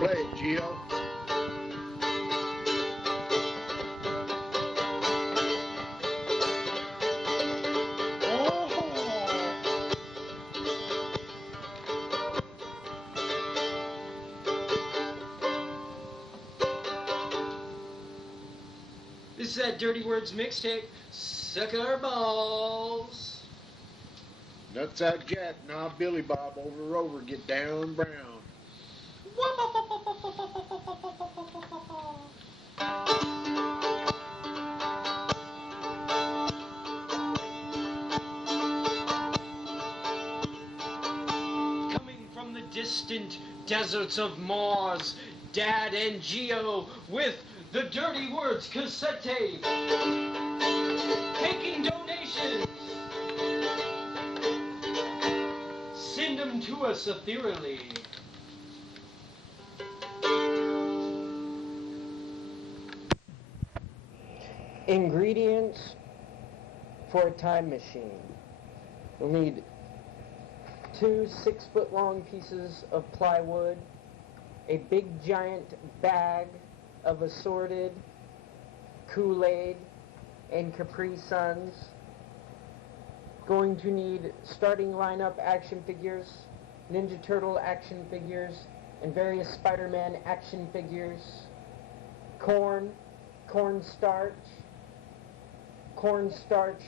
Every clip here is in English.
Play it, Gio. This is that Dirty Words mixtape. Sucker balls. Nuts out Jack, nah Billy Bob, over Rover, get down brown. Coming from the distant deserts of Mars, Dad and Geo with the Dirty Words cassette tape. Taking donations. Send them to us ethereally. Ingredients for a time machine. You'll need 2 6-foot-long pieces of plywood, a big giant bag of assorted Kool-Aid and Capri Suns. Going to need starting lineup action figures, Ninja Turtle action figures, and various Spider-Man action figures, cornstarch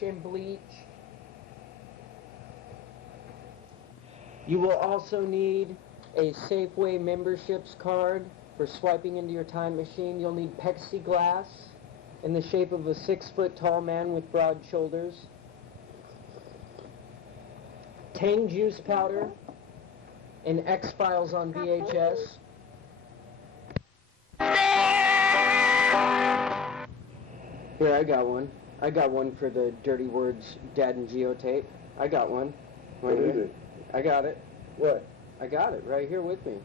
and bleach. You will also need a Safeway memberships card for swiping into your time machine. You'll need plexiglass in the shape of a 6-foot-tall man with broad shoulders, Tang juice powder, and X-Files on VHS. Here, I got one. I got one for the Dirty Words Dad and Geo tape. I got one. What is it? I got it. What? I got it right here with me.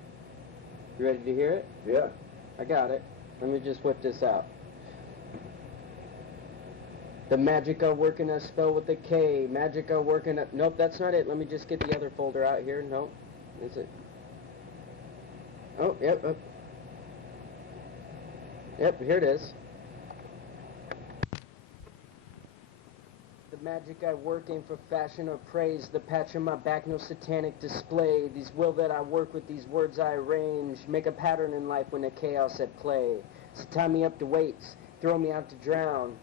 You ready to hear it? Yeah. I got it. Let me just whip this out. The Magica working a spell with a K. Magica working a... Nope, that's not it. Let me just get the other folder out here. Nope. Is it? Oh, yep. Yep, here it is. The magic I work in for fashion or praise, the patch on my back, no satanic display. These will that I work with, these words I arrange, make a pattern in life when the chaos at play. So tie me up to weights, throw me out to drown,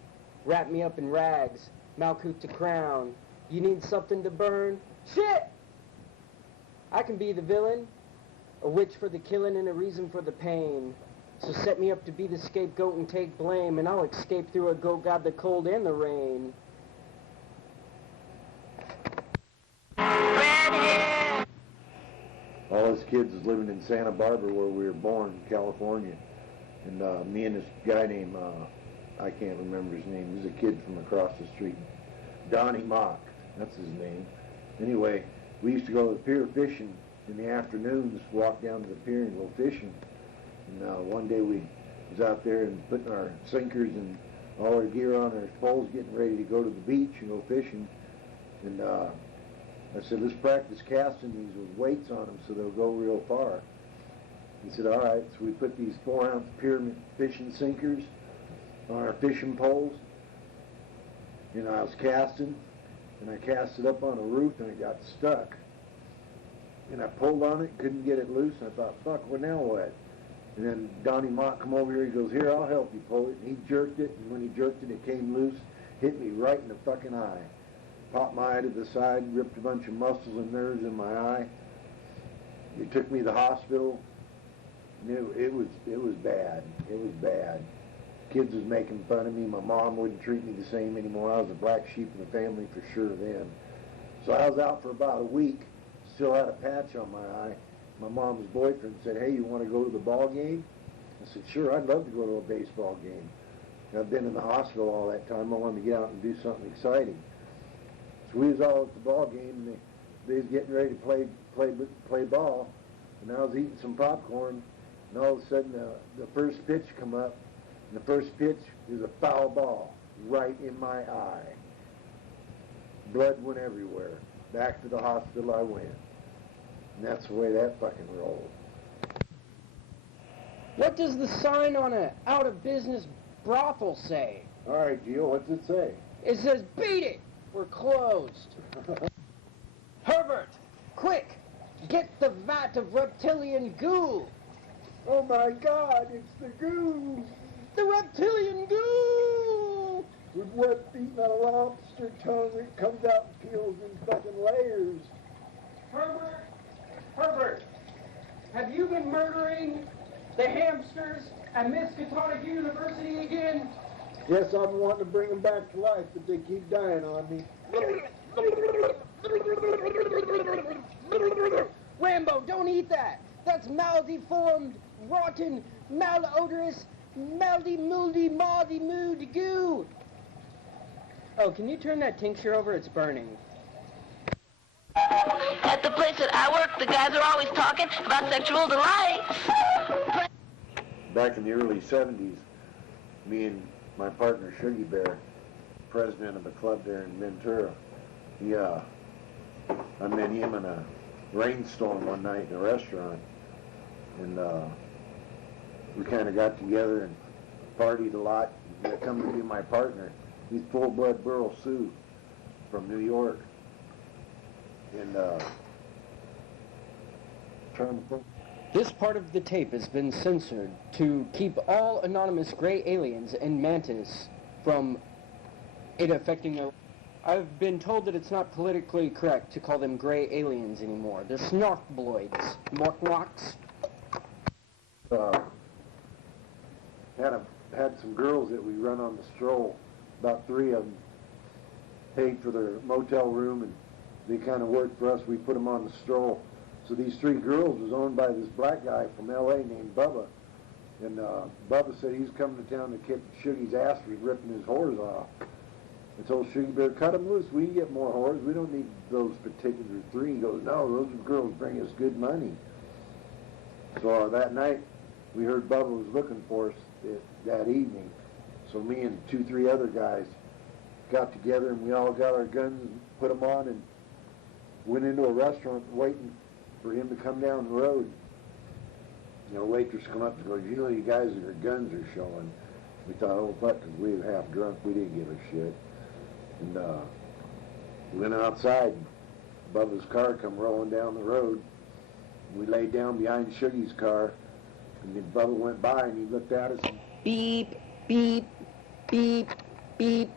wrap me up in rags, Malkuth to crown. You need something to burn? Shit! I can be the villain, a witch for the killing and a reason for the pain. So set me up to be the scapegoat and take blame, and I'll escape through a go god the cold and the rain. All us kids is living in Santa Barbara where we were born, California. And me and this guy named, I can't remember his name, he's a kid from across the street. Donnie Mock, that's his name. Anyway, we used to go to the pier fishing in the afternoons, walk down to the pier and go fishing. And one day we was out there and putting our sinkers and all our gear on our poles, getting ready to go to the beach and go fishing. And I said, let's practice casting these with weights on them so they'll go real far. He said, all right. So we put these 4-ounce pyramid fishing sinkers on our fishing poles. And I was casting, and I cast it up on a roof, and it got stuck. And I pulled on it, couldn't get it loose, and I thought, fuck, well, now what? And then Donnie Mott come over here, he goes, here, I'll help you pull it. And he jerked it, and when he jerked it, it came loose, hit me right in the fucking eye. Popped my eye to the side, ripped a bunch of muscles and nerves in my eye. They took me to the hospital. And it was bad. It was bad. Kids was making fun of me. My mom wouldn't treat me the same anymore. I was the black sheep of the family for sure then. So I was out for about a week, still had a patch on my eye. My mom's boyfriend said, hey, you want to go to the ball game? I said, sure, I'd love to go to a baseball game. I've been in the hospital all that time. I wanted to get out and do something exciting. So we was all at the ball game, and they was getting ready to play ball, and I was eating some popcorn, and all of a sudden the first pitch come up, and the first pitch was a foul ball right in my eye. Blood went everywhere. Back to the hospital I went. And that's the way that fucking rolled. What does the sign on a out-of-business brothel say? All right, Gio, what's it say? It says, beat it! We're closed. Herbert, quick! Get the vat of reptilian goo! Oh my God, it's the goo! The reptilian goo! With wet feet and a lobster tongue that comes out and peels in fucking layers. Herbert, have you been murdering the hamsters at Miskatonic University again? Yes, I'm wanting to bring them back to life, but they keep dying on me. Rambo, don't eat that! That's maldeformed, rotten, malodorous, maldy-mouldy, maldy-mood goo! Oh, can you turn that tincture over? It's burning. At the place that I work, the guys are always talking about sexual delights. Back in the early 70s, me and my partner, Shuggy Bear, president of a club there in Ventura, I met him in a rainstorm one night in a restaurant, and we kind of got together and partied a lot. He come to be my partner. He's full-blood Burl Sioux from New York. And trying to think. This part of the tape has been censored to keep all anonymous gray aliens and mantis from it affecting their... I've been told that it's not politically correct to call them gray aliens anymore. They're snarkbloids. Morknocks. Had some girls that we run on the stroll. About 3 of them paid for their motel room, and they kind of worked for us. We put them on the stroll. So these 3 girls was owned by this black guy from L.A. named Bubba. And Bubba said he's coming to town to kick Shuggy's ass for ripping his whores off. I told Shuggy Bear, cut them loose. We can get more whores. We don't need those particular 3. He goes, no, those girls bring us good money. So that night, we heard Bubba was looking for us that evening. So me and 2-3 other guys got together, and we all got our guns and put them on and went into a restaurant waiting for him to come down the road. You know, waitress come up and goes, you know, you guys, your guns are showing. We thought, oh, fuck, 'cause we were half drunk. We didn't give a shit. And we went outside, and Bubba's car come rolling down the road. We laid down behind Shuggy's car, and then Bubba went by, and he looked at us and Beep, beep, beep, beep.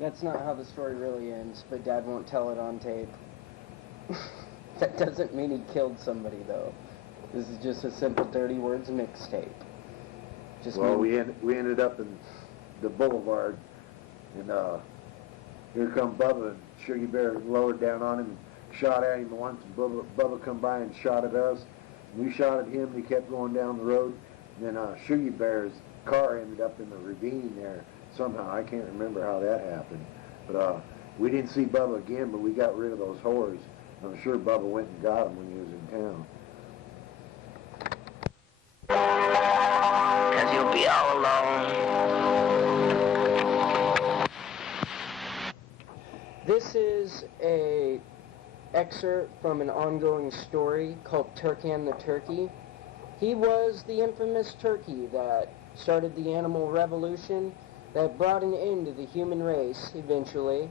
That's not how the story really ends, but Dad won't tell it on tape. That doesn't mean he killed somebody, though. This is just a simple Dirty Words mixtape. Well, we ended up in the boulevard, and here come Bubba, and Shuggy Bear lowered down on him, shot at him once, and Bubba come by and shot at us. We shot at him, and he kept going down the road, and then Shuggy Bear's car ended up in the ravine there somehow. I can't remember how that happened, but we didn't see Bubba again, but we got rid of those whores. I'm sure Bubba went and got them when he was in town. Cause you'll be all alone. This is a excerpt from an ongoing story called Turkan the Turkey. He was the infamous turkey that started the animal revolution that brought an end to the human race eventually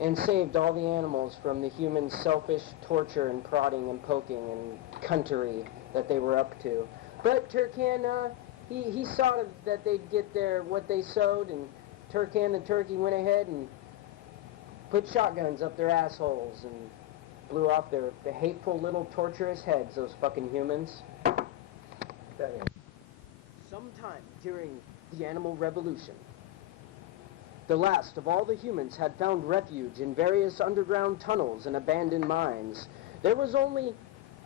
and saved all the animals from the human selfish torture and prodding and poking and cuntery that they were up to. But Turkan, he saw that they'd get what they sowed, and Turkan the turkey went ahead and put shotguns up their assholes and blew off the hateful little torturous heads, those fucking humans. Sometime during the animal revolution, the last of all the humans had found refuge in various underground tunnels and abandoned mines. There was only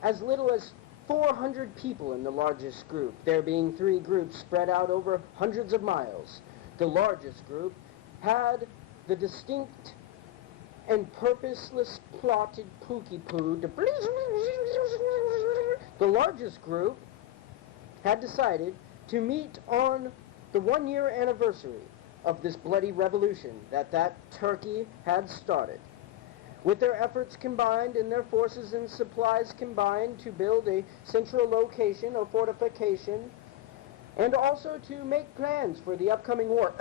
as little as 400 people in the largest group, there being 3 groups spread out over hundreds of miles. The largest group had the distinct and purposeless plotted pookie poo to... The largest group had decided to meet on the 1-year anniversary of this bloody revolution that turkey had started. with their efforts combined and their forces and supplies combined to build a central location or fortification, and also to make plans for the upcoming war.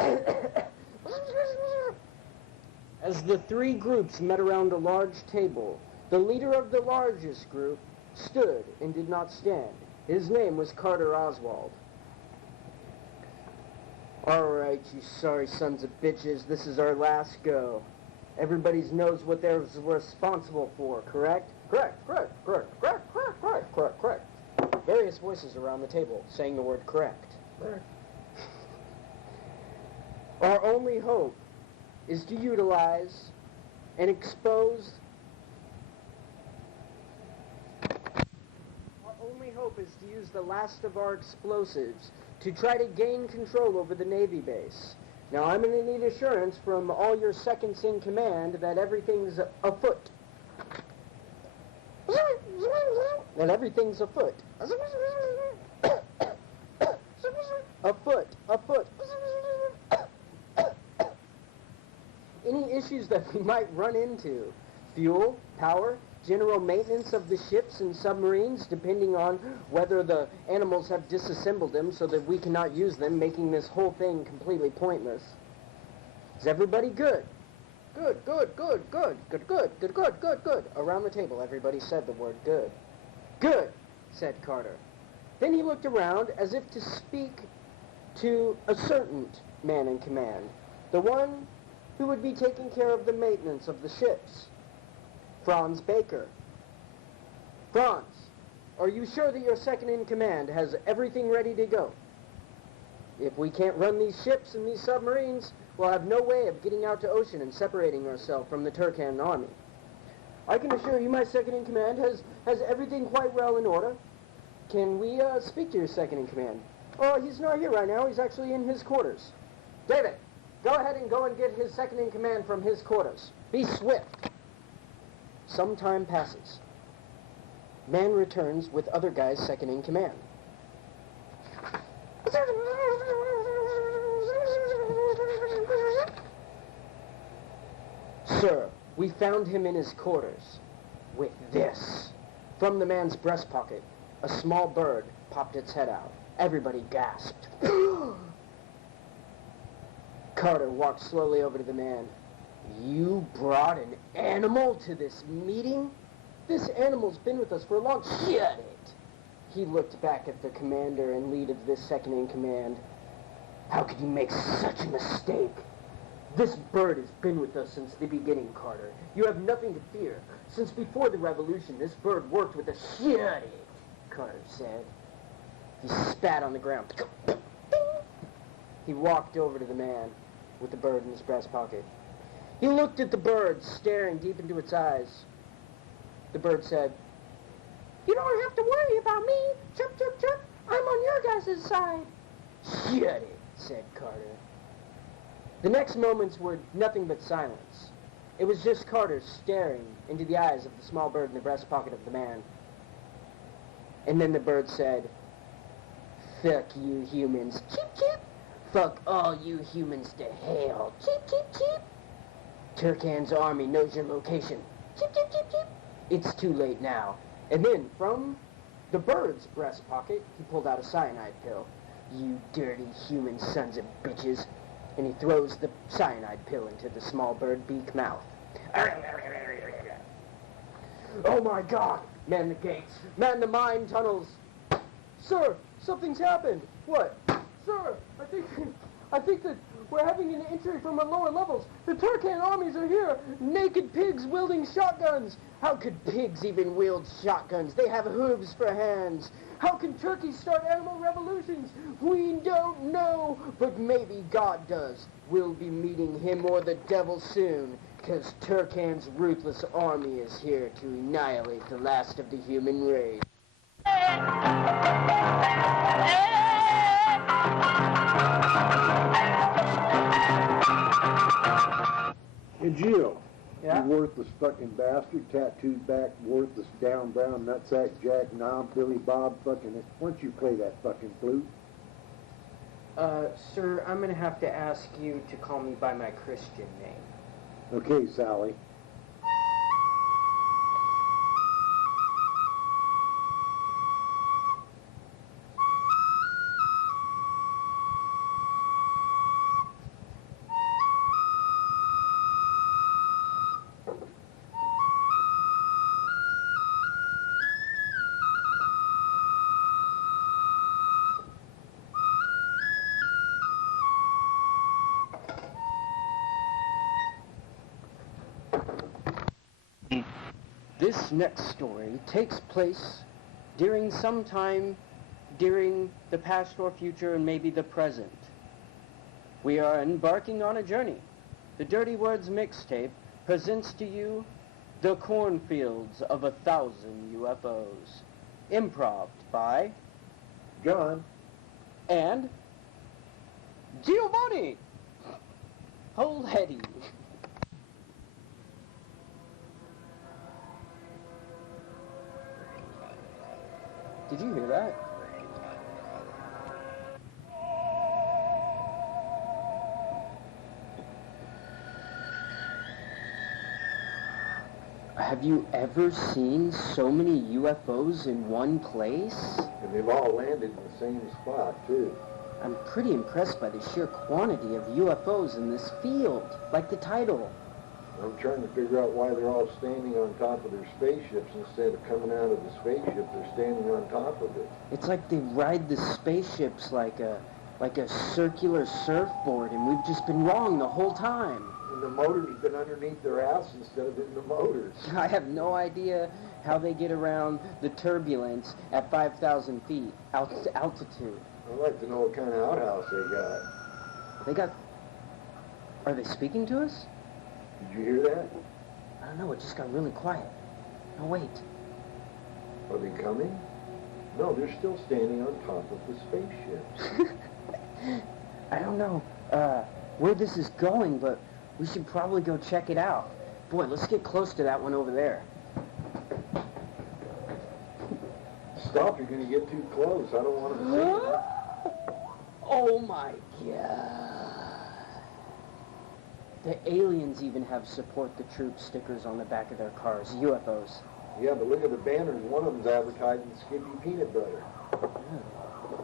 As the three groups met around a large table, the leader of the largest group stood and did not stand. His name was Carter Oswald. All right, you sorry sons of bitches, this is our last go. Everybody knows what they're responsible for, correct? Correct. Various voices around the table saying the word correct. Our only hope is to utilize and expose. Our only hope is to use the last of our explosives to try to gain control over the Navy base. Now, I'm going to need assurance from all your seconds in command that everything's afoot. That everything's afoot. Afoot. Any issues that we might run into, fuel, power, general maintenance of the ships and submarines, depending on whether the animals have disassembled them so that we cannot use them, making this whole thing completely pointless. Is everybody good? Good. Around the table, everybody said the word good. Good, said Carter. Then he looked around as if to speak to a certain man in command, the one who would be taking care of the maintenance of the ships. Franz Baker. Franz, are you sure that your second in command has everything ready to go? If we can't run these ships and these submarines, we'll have no way of getting out to ocean and separating ourselves from the Turkan army. I can assure you my second in command has everything quite well in order. Can we speak to your second in command? Oh, he's not here right now. He's actually in his quarters. David, go ahead and go and get his second in command from his quarters. Be swift. Some time passes. Man returns with other guy's second in command. Sir, we found him in his quarters with this. From the man's breast pocket, a small bird popped its head out. Everybody gasped. Carter walked slowly over to the man. You brought an animal to this meeting? This animal's been with us for a long... Shut it! He looked back at the commander and lead of this second in command. How could you make such a mistake? This bird has been with us since the beginning, Carter. You have nothing to fear. Since before the revolution, this bird worked with us. Shut it, Carter said. He spat on the ground. He walked over to the man with the bird in his breast pocket. He looked at the bird, staring deep into its eyes. The bird said, "You don't have to worry about me. Chirp, chirp, chirp. I'm on your guys' side." "Shut it," said Carter. The next moments were nothing but silence. It was just Carter staring into the eyes of the small bird in the breast pocket of the man. And then the bird said, "Fuck you humans. Cheep, cheep. Fuck all you humans to hell. Cheep, cheep, cheep. Turkan's army knows your location. Cheep, cheep, cheep, cheep. It's too late now." And then from the bird's breast pocket, he pulled out a cyanide pill. "You dirty human sons of bitches." And he throws the cyanide pill into the small bird beak mouth. "Oh my God! Man the gates! Man the mine tunnels!" "Sir, something's happened." "What?" "Sir, I think that we're having an entry from the lower levels. The Turkan armies are here. Naked pigs wielding shotguns." "How could pigs even wield shotguns? They have hooves for hands." "How can turkeys start animal revolutions?" "We don't know, but maybe God does. We'll be meeting him or the devil soon, 'cause Turkan's ruthless army is here to annihilate the last of the human race." Hey, Gio. Yeah? You worthless fucking bastard, tattooed back, worthless down brown nutsack, Jack, Nom, Billy Bob, fucking... Why don't you play that fucking flute? Sir, I'm gonna have to ask you to call me by my Christian name. Okay, Sally. This next story takes place during some time during the past or future and maybe the present. We are embarking on a journey. The Dirty Words Mixtape presents to you The Cornfields of 1,000 UFOs. Improv by John, and Giovanni. Hold heady. Did you hear that? Have you ever seen so many UFOs in one place? and they've all landed in the same spot, too. I'm pretty impressed by the sheer quantity of UFOs in this field, like the title. I'm trying to figure out why they're all standing on top of their spaceships instead of coming out of the spaceship. They're standing on top of it. It's like they ride the spaceships like a circular surfboard, and we've just been wrong the whole time. And the motor's been underneath their ass instead of in the motors. I have no idea how they get around the turbulence at 5,000 feet altitude. I'd like to know what kind of outhouse they got. Are they speaking to us? Did you hear that? I don't know, it just got really quiet. No, wait. Are they coming? No, they're still standing on top of the spaceships. I don't know where this is going, but we should probably go check it out. Boy, let's get close to that one over there. Stop, you're going to get too close. I don't want to see it. Oh my God. The aliens even have support the troops stickers on the back of their cars, UFOs. Yeah, but look at the banners. One of them's advertising Skippy Peanut Butter.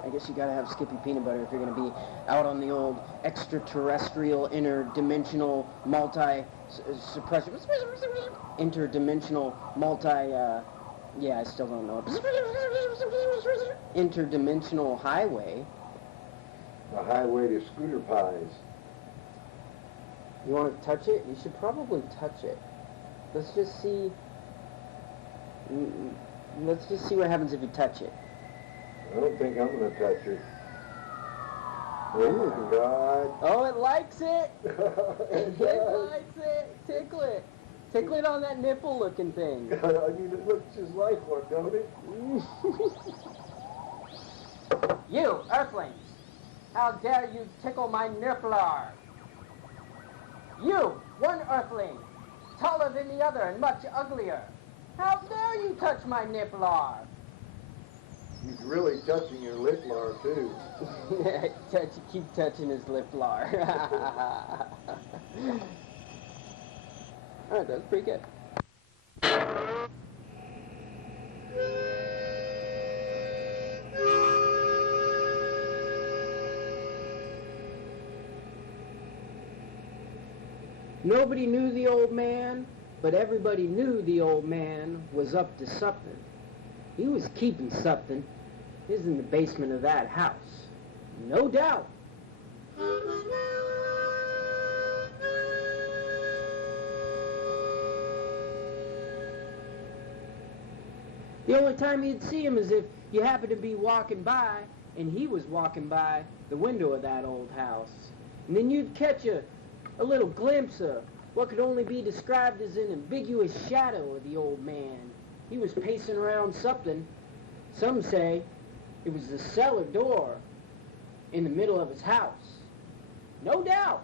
I guess you gotta have Skippy Peanut Butter if you're gonna be out on the old extraterrestrial, interdimensional, suppression, interdimensional, yeah, I still don't know. Interdimensional highway. The highway to scooter pies. You want to touch it? You should probably touch it. Let's just see. Let's just see what happens if you touch it. I don't think I'm going to touch it. Oh my God. Oh, it likes it. It It does. likes it. Tickle it. Tickle it on that nipple-looking thing. I mean, it looks just like one, don't it? You, Earthlings! How dare you tickle my nippler? You, one Earthling, taller than the other and much uglier. How dare you touch my nippler? He's really touching your lip lar, too. Keep touching his liplar. Alright, that's pretty good. Nobody knew the old man, but everybody knew the old man was up to something. He was keeping something. He was in the basement of that house. No doubt. The only time you'd see him is if you happened to be walking by and he was walking by the window of that old house. And then you'd catch a little glimpse of what could only be described as an ambiguous shadow of the old man. He was pacing around something. Some say it was the cellar door in the middle of his house. No doubt.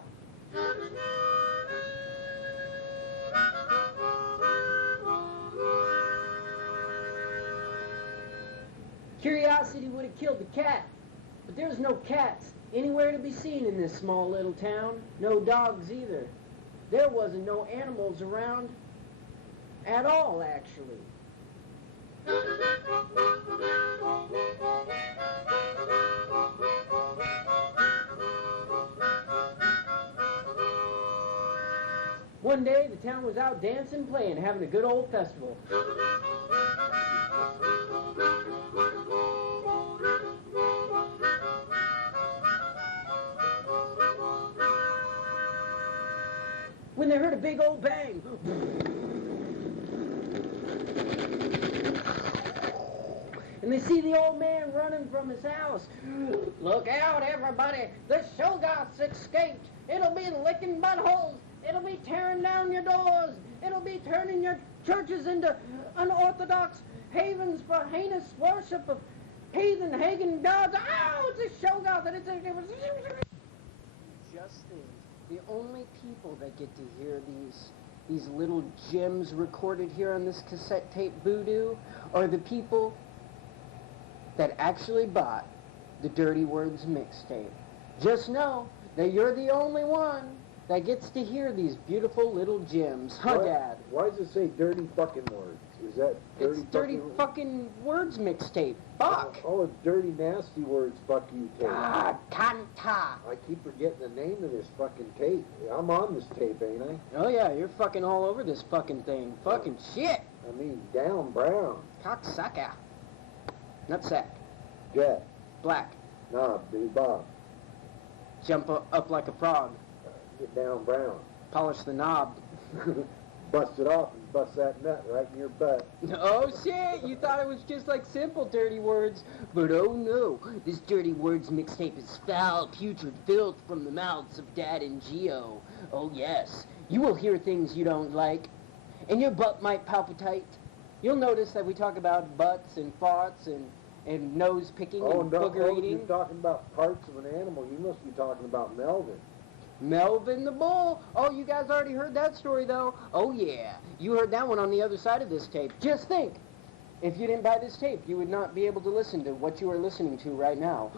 Curiosity would have killed the cat, but there's no cats anywhere to be seen in this small little town. No dogs either. There wasn't no animals around at all, actually. One day, the town was out dancing, playing, having a good old festival. When they heard a big old bang. And they see the old man running from his house. Look out, everybody. The Shoggoths escaped. It'll be licking buttholes. It'll be tearing down your doors. It'll be turning your churches into unorthodox havens for heinous worship of heathen Hagen gods. Oh, it's a Shoggoth. And just think, the only people that get to hear these little gems recorded here on this cassette tape voodoo are the people that actually bought the Dirty Words mixtape. Just know that you're the only one that gets to hear these beautiful little gems. Huh, Dad? Why does it say dirty fucking words? Is that dirty It's Dirty fucking Words mixtape. Fuck! Oh, it's dirty nasty words, fuck you tape. Ah, Tanta. I keep forgetting the name of this fucking tape. I'm on this tape, ain't I? Oh yeah, you're fucking all over this fucking thing. Fucking shit. I mean, down brown. Cocksucker. Nutsack. Jet. Black. Knob, Billy Bob. Jump up like a frog. Get down brown. Polish the knob. Bust it off and bust that nut right in your butt. Oh shit, you thought it was just like simple dirty words. But oh no, this Dirty Words mixtape is foul, putrid filth from the mouths of Dad and Geo. Oh yes, you will hear things you don't like, and your butt might palpitate. You'll notice that we talk about butts and farts and nose picking and booger eating. You're talking about parts of an animal. You must be talking about Melvin. Melvin the Bull. Oh, you guys already heard that story, though. Oh, yeah. You heard that one on the other side of this tape. Just think. If you didn't buy this tape, you would not be able to listen to what you are listening to right now.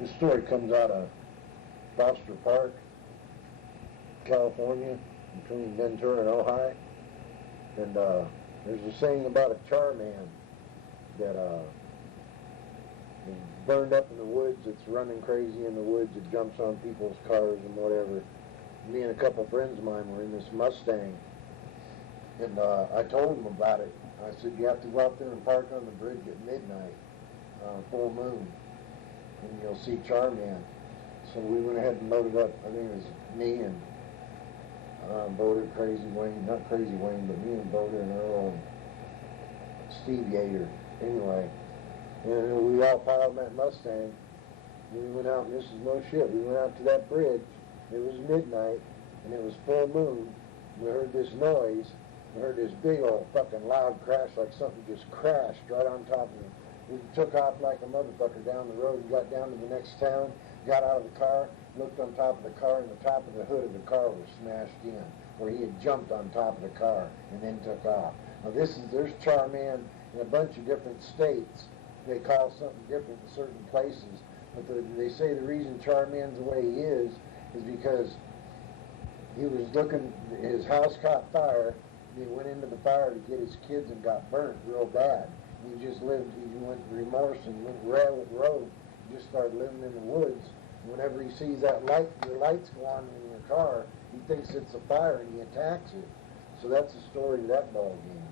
This story comes out of Foster Park, California, between Ventura and Ojai. And there's a saying about a charman that is burned up in the woods. It's running crazy in the woods. It jumps on people's cars and whatever. Me and a couple friends of mine were in this Mustang, and I told them about it. I said, you have to go out there and park on the bridge at midnight, full moon, and you'll see Charman. So we went ahead and loaded up. I think it was me and Boder, Crazy Wayne, not Crazy Wayne, but me and Boder and Earl and Steve Yater. Anyway, and we all piled in that Mustang. And we went out, and this is no shit, we went out to that bridge. It was midnight, and it was full moon. We heard this noise. We heard this big old fucking loud crash, like something just crashed right on top of it. We took off like a motherfucker down the road and got down to the next town, got out of the car, looked on top of the car, and the top of the hood of the car was smashed in, where he had jumped on top of the car and then took off. Now there's Charman in a bunch of different states. They call something different in certain places, but they say the reason Charman's the way he is because he was looking, his house caught fire, and he went into the fire to get his kids and got burnt real bad. He just lived, he went remorse and went rogue, just started living in the woods. Whenever he sees that light, your lights go on in your car, he thinks it's a fire and he attacks it. So that's the story of that ball game.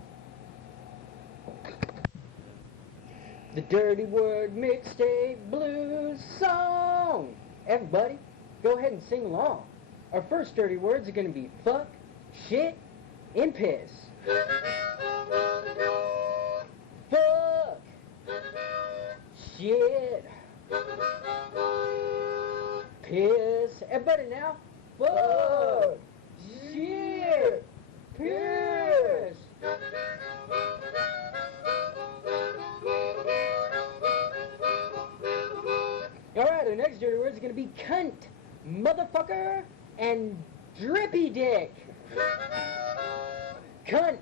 The Dirty Word Mixtape Blues Song. Everybody, go ahead and sing along. Our first dirty words are going to be fuck, shit, and piss. Fuck, shit, piss. Everybody now, fuck, shit, piss. Alright, our next dirty words are going to be cunt, motherfucker, and drippy dick. Cunt,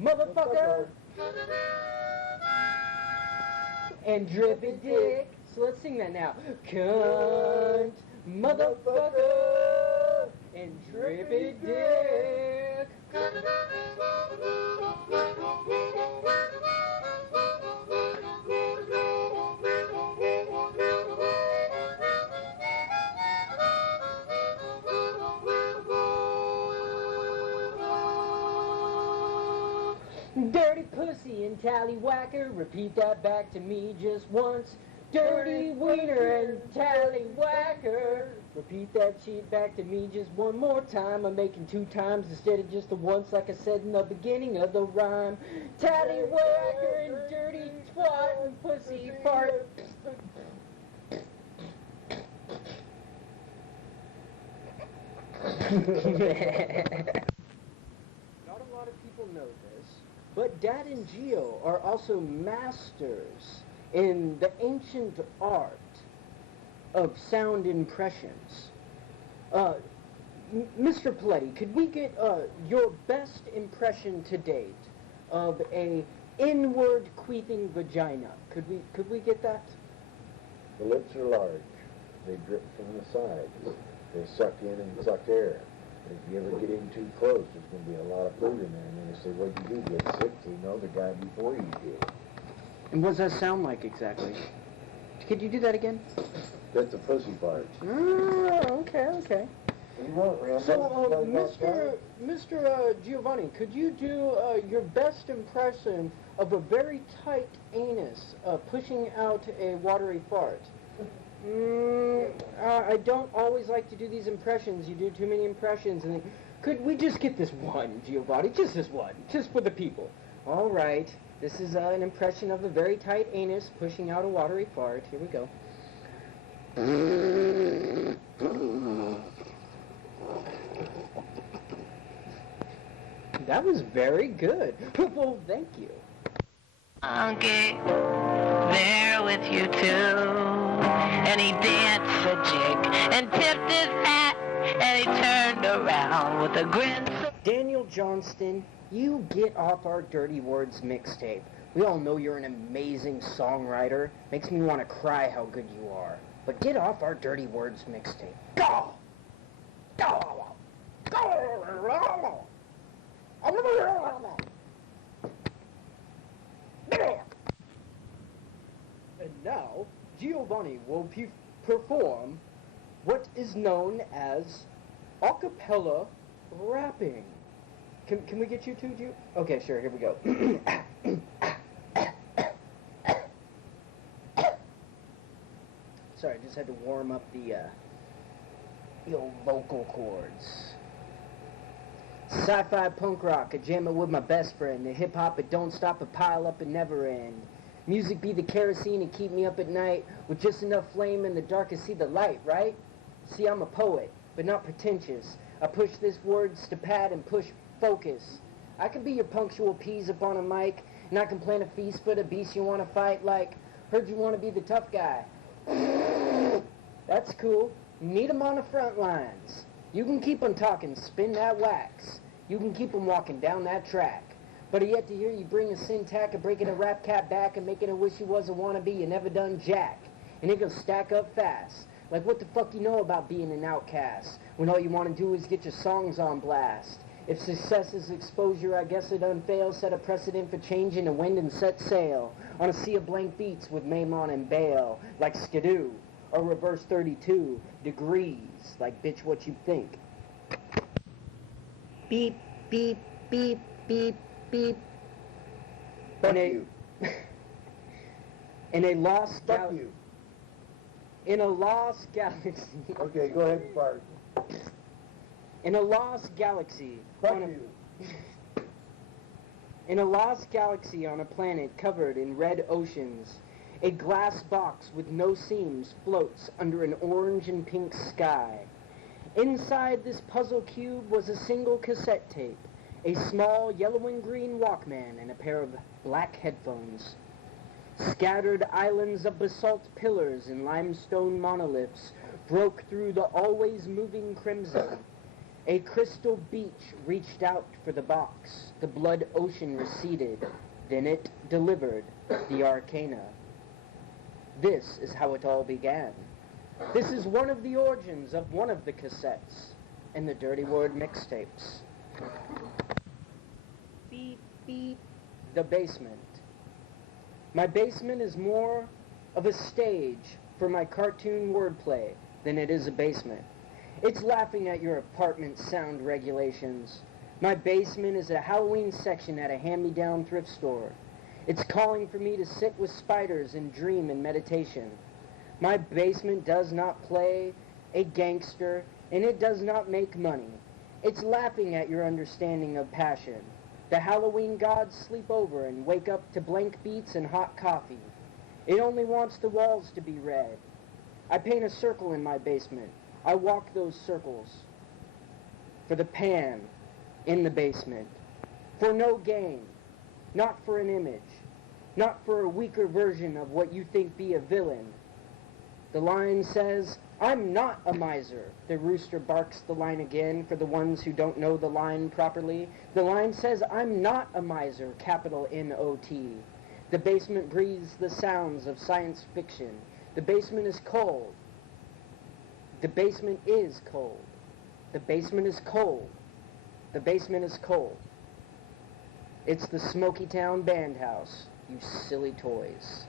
motherfucker, and drippy dick. So let's sing that now. Cunt, motherfucker, and drippy dick. Dirty pussy and tallywhacker, repeat that back to me just once. Dirty wiener and tallywhacker, repeat that shit back to me just one more time. I'm making 2 times instead of just the once like I said in the beginning of the rhyme. Tallywhacker and dirty twat and pussy fart. Not a lot of people know this, but Dad and Geo are also masters in the ancient art of sound impressions. Mr. Paletti, could we get your best impression to date of a inward queefing vagina? Could we get that? The lips are large. They drip from the sides. They suck in and suck air. If you ever get in too close, there's going to be a lot of food in there. And then they say, what'd you do, get sick? You know the guy before you did. And what does that sound like exactly? Could you do that again? That's the pussy part. Oh, okay. You want Rambo? So, Mr. Giovanni, could you do your best impression of a very tight anus pushing out a watery fart? I don't always like to do these impressions. You do too many impressions. And could we just get this one, Giovanni? Just this one. Just for the people. All right. This is an impression of a very tight anus pushing out a watery fart. Here we go. That was very good. Well, thank you. Monkey, there with you too. And he danced a jig and tipped his hat, and he turned around with a grin. Daniel Johnston, you get off our Dirty Words mixtape. We all know you're an amazing songwriter. Makes me want to cry how good you are. But get off our Dirty Words mixtape. Go! Go! Go! And now, Giovanni will perform what is known as a cappella rapping. Can we get you two, Gio? Okay, sure, here we go. Sorry, I just had to warm up the old vocal cords. Sci-fi punk rock, I jam it with my best friend. The hip-hop, it don't stop, it pile up and never end. Music be the kerosene and keep me up at night with just enough flame in the dark to see the light, right? See, I'm a poet, but not pretentious. I push this words to pad and push focus. I can be your punctual peas up on a mic, and I can plan a feast for the beast you want to fight like, heard you want to be the tough guy. That's cool. Meet 'em on the front lines. You can keep 'em talking, spin that wax. You can keep 'em walking down that track. But I yet to hear you bring a syntax of breaking a rap cat back and making a wish you was a wannabe, you never done jack. And it goes stack up fast. Like what the fuck you know about being an outcast when all you want to do is get your songs on blast? If success is exposure, I guess it unfails. Set a precedent for changing the wind and set sail on a sea of blank beats with Maimon and Bale, like Skidoo, or reverse 32 degrees, like bitch what you think. Beep, beep, beep, beep, beep. Fuck you. In a lost Fuck you. In a lost galaxy. Okay, go ahead and fart. In a lost galaxy. Fuck you. In a lost galaxy on a planet covered in red oceans, a glass box with no seams floats under an orange and pink sky. Inside this puzzle cube was a single cassette tape, a small yellow and green Walkman, and a pair of black headphones. Scattered islands of basalt pillars and limestone monoliths broke through the always moving crimson. A crystal beach reached out for the box. The blood ocean receded. Then it delivered the arcana. This is how it all began. This is one of the origins of one of the cassettes and the Dirty Word mixtapes. Beep, beep. The basement. My basement is more of a stage for my cartoon wordplay than it is a basement. It's laughing at your apartment sound regulations, My basement is a Halloween section at a hand-me-down thrift store. It's calling for me to sit with spiders and dream in meditation. My basement does not play a gangster, and it does not make money. It's laughing at your understanding of passion. The Halloween gods sleep over and wake up to blank beats and hot coffee. It only wants the walls to be red. I paint a circle in my basement. I walk those circles for the pan in the basement, for no gain, not for an image, not for a weaker version of what you think be a villain. The line says, I'm not a miser. The rooster barks the line again for the ones who don't know the line properly. The line says, I'm not a miser, capital N-O-T. The basement breathes the sounds of science fiction. The basement is cold. The basement is cold. The basement is cold. The basement is cold. It's the Smoky Town Band House, you silly toys.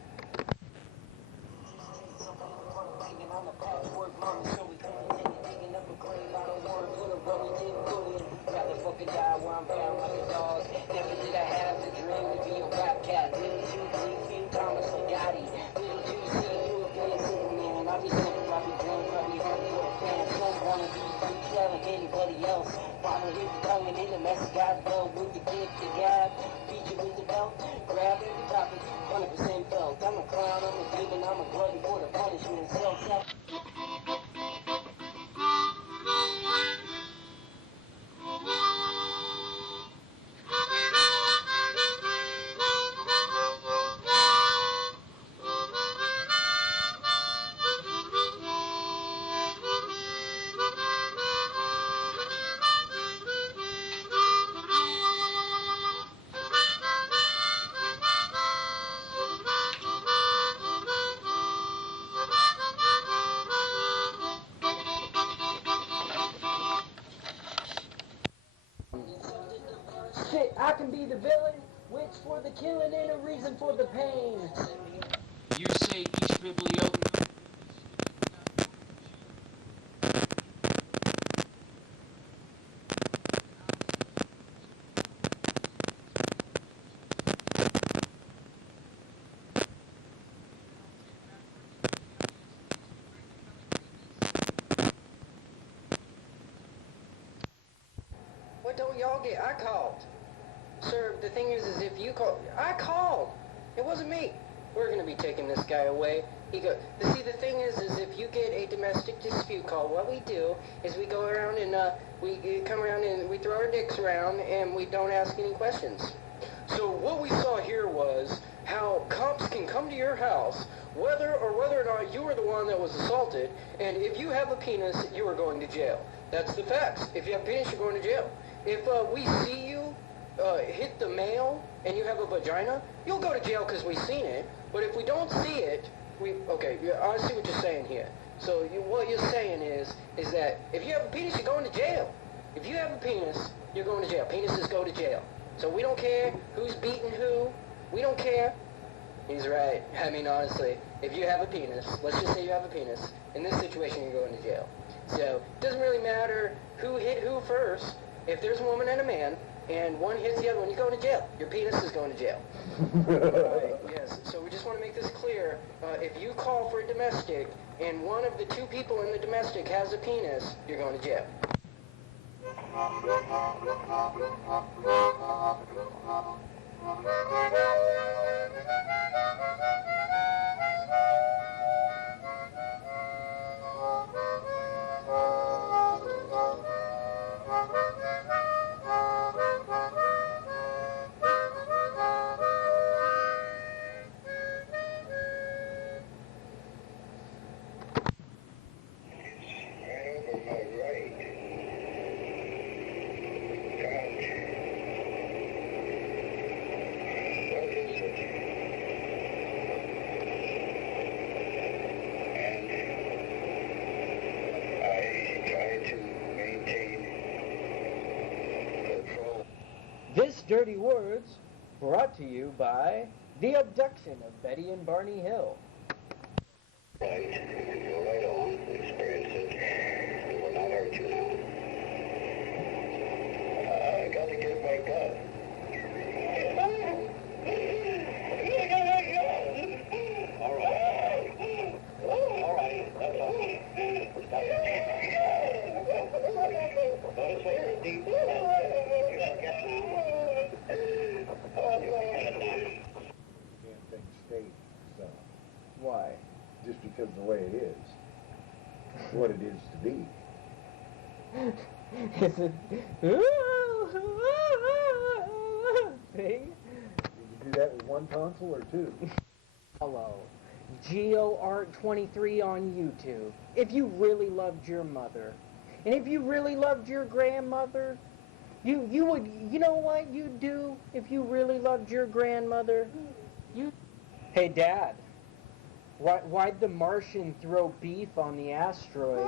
Shit, I can be the villain, witch for the killing and a reason for the pain. You say each biblioteca. What don't y'all get? I called. Sir, the thing is if you call, I called. It wasn't me. We're going to be taking this guy away. He goes, see, the thing is if you get a domestic dispute call, what we do is we go around and we come around and we throw our dicks around and we don't ask any questions. So what we saw here was how cops can come to your house whether or not you were the one that was assaulted, and if you have a penis, you are going to jail. That's the facts. If you have a penis, you're going to jail. If we see you hit the mail and you have a vagina, you'll go to jail because we've seen it. But if we don't see it, I see what you're saying here. So what you're saying is that if you have a penis, you're going to jail. If you have a penis, you're going to jail. Penises go to jail. So we don't care who's beating who. We don't care. He's right. I mean, honestly, if you have a penis, let's just say you have a penis, in this situation, you're going to jail. So it doesn't really matter who hit who first. If there's a woman and a man, and one hits the other one, you're going to jail. Your penis is going to jail. Yes, so we just want to make this clear. If you call for a domestic, and one of the two people in the domestic has a penis, you're going to jail. This Dirty Words brought to you by The Abduction of Betty and Barney Hill. Right, go right on, experience it. It will not hurt you now. I got because the way it is. It's what it is to be. Is it thing? Did you do that with one tonsil or two? Follow GeoArt23 on YouTube. If you really loved your mother, and if you really loved your grandmother, you would, you know what you'd do if you really loved your grandmother? Hey, Dad, why'd the Martian throw beef on the asteroid?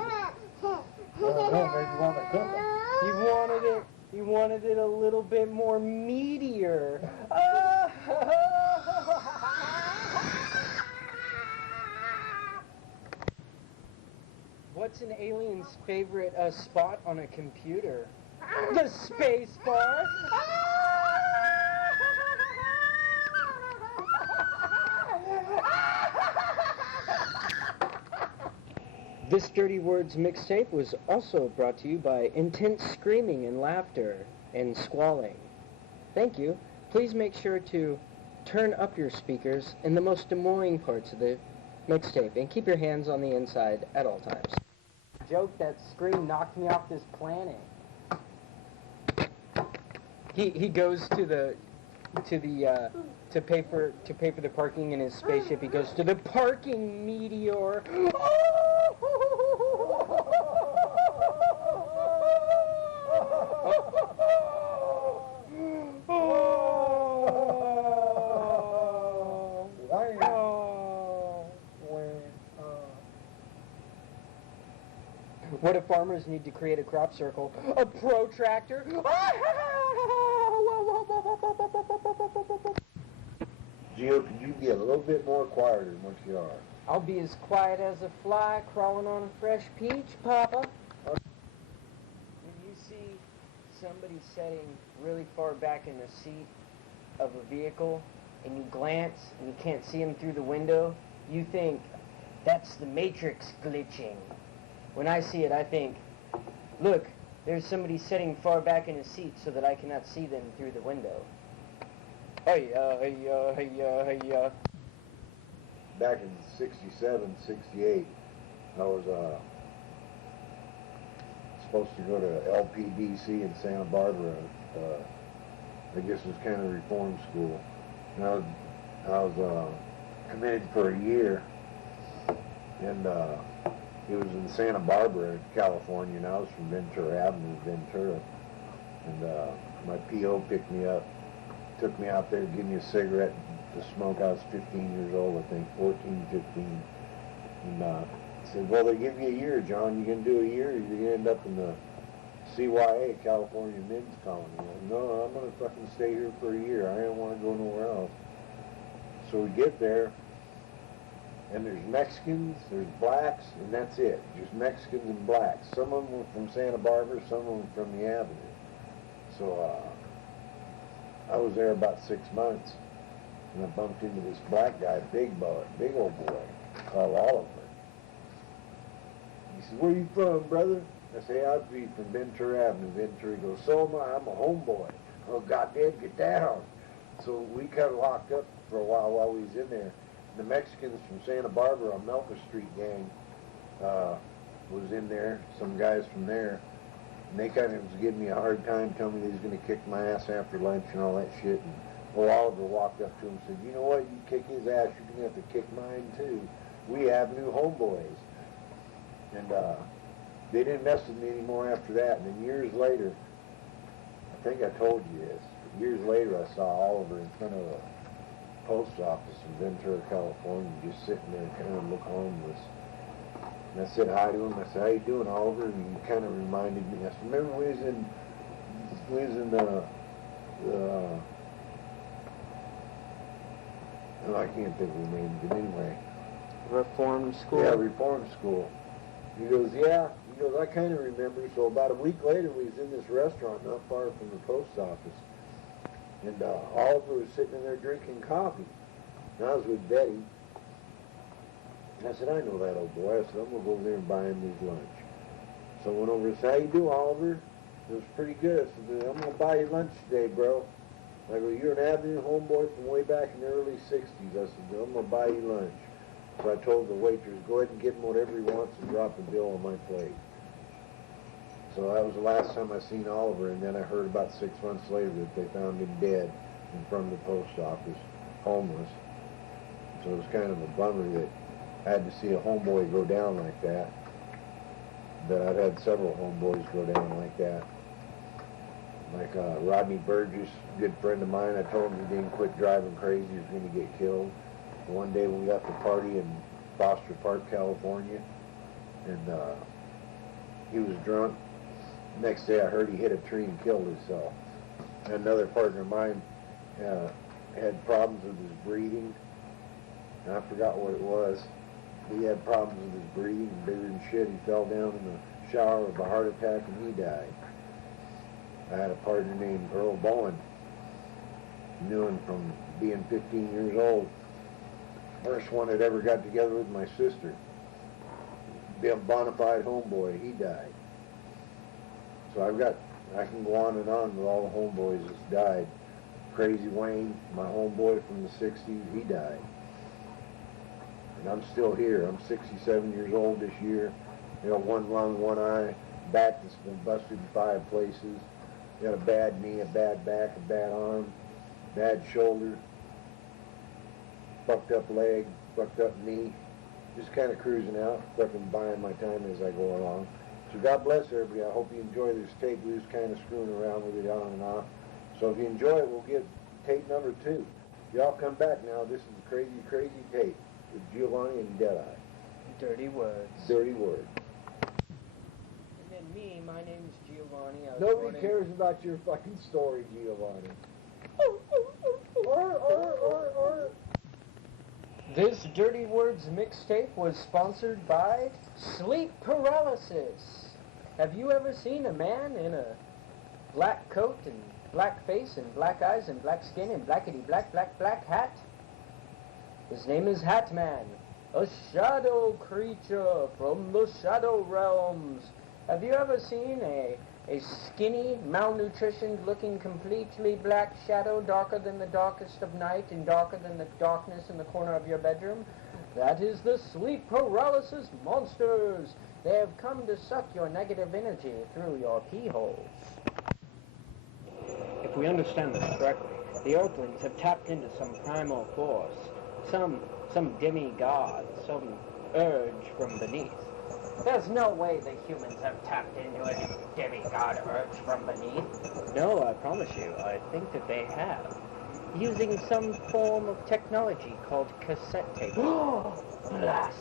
Well, no, maybe you want to cook 'em. You wanted it a little bit more meatier. What's an alien's favorite spot on a computer? The space bar. This Dirty Words mixtape was also brought to you by intense screaming and laughter and squalling. Thank you. Please make sure to turn up your speakers in the most annoying parts of the mixtape and keep your hands on the inside at all times. Joke, that scream knocked me off this planet. He goes to pay for the parking in his spaceship. He goes to the parking meteor. What do farmers need to create a crop circle? A protractor? Gio, could you be a little bit more quieter than what you are? I'll be as quiet as a fly crawling on a fresh peach, Papa. When you see somebody sitting really far back in the seat of a vehicle and you glance and you can't see them through the window, you think, that's the Matrix glitching. When I see it, I think, look, there's somebody sitting far back in a seat so that I cannot see them through the window. Hey, Back in 67, 68, I was supposed to go to LPDC in Santa Barbara. I guess it was kind of reform school. And I was committed for a year, and it was in Santa Barbara, California, and I was from Ventura Avenue, Ventura. And my P.O. picked me up, took me out there, gave me a cigarette to smoke. I was 15 years old, I think, 14, 15. And said, well, they give you a year, John. You can do a year, you're going to end up in the CYA, California Men's Colony. No, I'm going to fucking stay here for a year. I don't want to go nowhere else. So we get there, and there's Mexicans, there's blacks, and that's it. Just Mexicans and blacks. Some of them were from Santa Barbara, some of them from the Avenue. So I was there about 6 months, and I bumped into this black guy, big old boy, called Oliver. He said, where you from, brother? I say, I'd be from Ventura Avenue, Ventura. He goes, so am I, I'm a homeboy. Oh, goddamn, get down. So we kind of locked up for a while we was in there. The Mexicans from Santa Barbara on Melka Street gang was in there, some guys from there, and they kind of was giving me a hard time, telling me they was going to kick my ass after lunch and all that shit. And Oliver walked up to him and said, you know what, you kick his ass, you're going to have to kick mine too. We have new homeboys. And they didn't mess with me anymore after that. And then years later, I think I told you this, but years later I saw Oliver in front of a post office in Ventura, California, just sitting there kind of look homeless. And I said hi to him. I said, how you doing, Oliver? And he kind of reminded me. I said, remember we was in I can't think of the name, but anyway. Reform school? Yeah, reform school. He goes, yeah. He goes, I kind of remember. So about a week later, we was in this restaurant not far from the post office. And Oliver was sitting in there drinking coffee. And I was with Betty. And I said, I know that old boy. I said, I'm going to go over there and buy him his lunch. So I went over and said, how you doing, Oliver? It was pretty good. I said, I'm going to buy you lunch today, bro. I go, you're an Avenue homeboy from way back in the early 60s. I said, I'm going to buy you lunch. So I told the waitress, go ahead and get him whatever he wants and drop the bill on my plate. So that was the last time I seen Oliver, and then I heard about 6 months later that they found him dead in front of the post office, homeless. So it was kind of a bummer that I had to see a homeboy go down like that. But I've had several homeboys go down like that. Like Rodney Burgess, a good friend of mine, I told him he didn't quit driving crazy, he was going to get killed. One day we left a party in Foster Park, California, and he was drunk. Next day I heard he hit a tree and killed himself. Another partner of mine had problems with his breathing, and I forgot what it was. He had problems with his breathing, bigger than shit. He fell down in the shower of a heart attack and he died. I had a partner named Earl Bowen. Knew him from being 15 years old. First one that ever got together with my sister. Be a bona fide homeboy. He died. So I can go on and on with all the homeboys that's died. Crazy Wayne, my homeboy from the 60s, he died. And I'm still here. I'm 67 years old this year. You know, one lung, one eye, back that's been busted in 5 places. Got a bad knee, a bad back, a bad arm, bad shoulder, fucked up leg, fucked up knee. Just kind of cruising out, fucking buying my time as I go along. So God bless everybody. I hope you enjoy this tape. We was kind of screwing around with it on and off. So if you enjoy it, we'll get tape number 2. Y'all come back now. This is a crazy, crazy tape with Giovanni and Deadeye. Dirty words. Dirty word. And then me, my name is Giovanni. I was Nobody born in- cares about your fucking story, Giovanni. This Dirty Words mixtape was sponsored by Sleep Paralysis. Have you ever seen a man in a black coat and black face and black eyes and black skin and blackety black hat? His name is Hatman, a shadow creature from the shadow realms. Have you ever seen a skinny, malnutritioned looking completely black shadow, darker than the darkest of night and darker than the darkness in the corner of your bedroom? That is the Sleep Paralysis Monsters. They have come to suck your negative energy through your pee holes. If we understand this correctly, the Earthlings have tapped into some primal force, some demigod, some urge from beneath. There's no way the humans have tapped into any demigod urge from beneath. No, I promise you, I think that they have. Using some form of technology called cassette tape. Oh, blasphemous.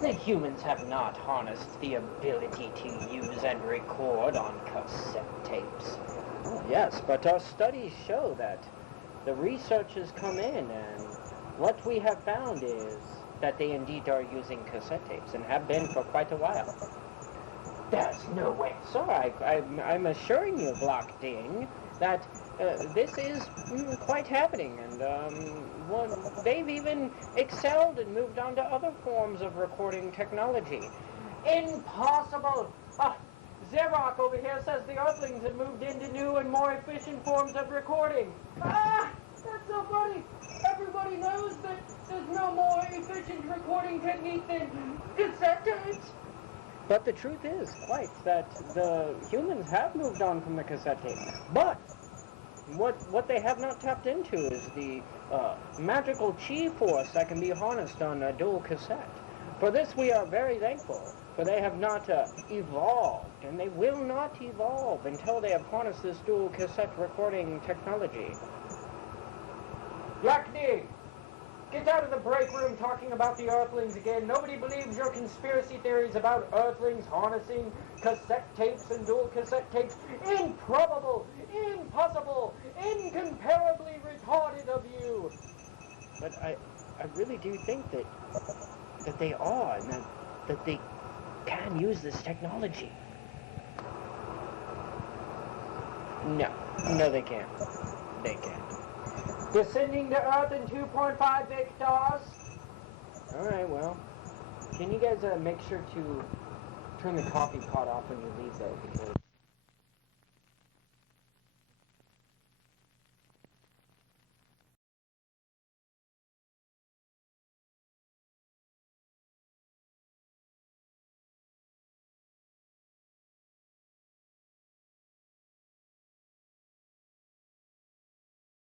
The humans have not harnessed the ability to use and record on cassette tapes. Oh, yes, but our studies show that the research has come in, and what we have found is that they indeed are using cassette tapes and have been for quite a while. There's no way. Sir, I'm assuring you, Block Ding, that this is quite happening, and they've even excelled and moved on to other forms of recording technology. Impossible! Xerox over here says the Earthlings have moved into new and more efficient forms of recording. Ah! That's so funny! Everybody knows that there's no more efficient recording technique than cassette tapes. But the truth is, quite, that the humans have moved on from the cassette tape. But what they have not tapped into is the magical chi force that can be harnessed on a dual cassette. For this we are very thankful, for they have not evolved, and they will not evolve until they have harnessed this dual cassette recording technology. Black D, get out of the break room talking about the Earthlings again. Nobody believes your conspiracy theories about Earthlings harnessing cassette tapes and dual cassette tapes. Improbable, impossible, incomparably retarded of you. But I really do think that they are, and that they can use this technology. No, they can't. They can't. Descending to Earth in 2.5 big stars. Alright, well, can you guys make sure to turn the coffee pot off when you leave, though, because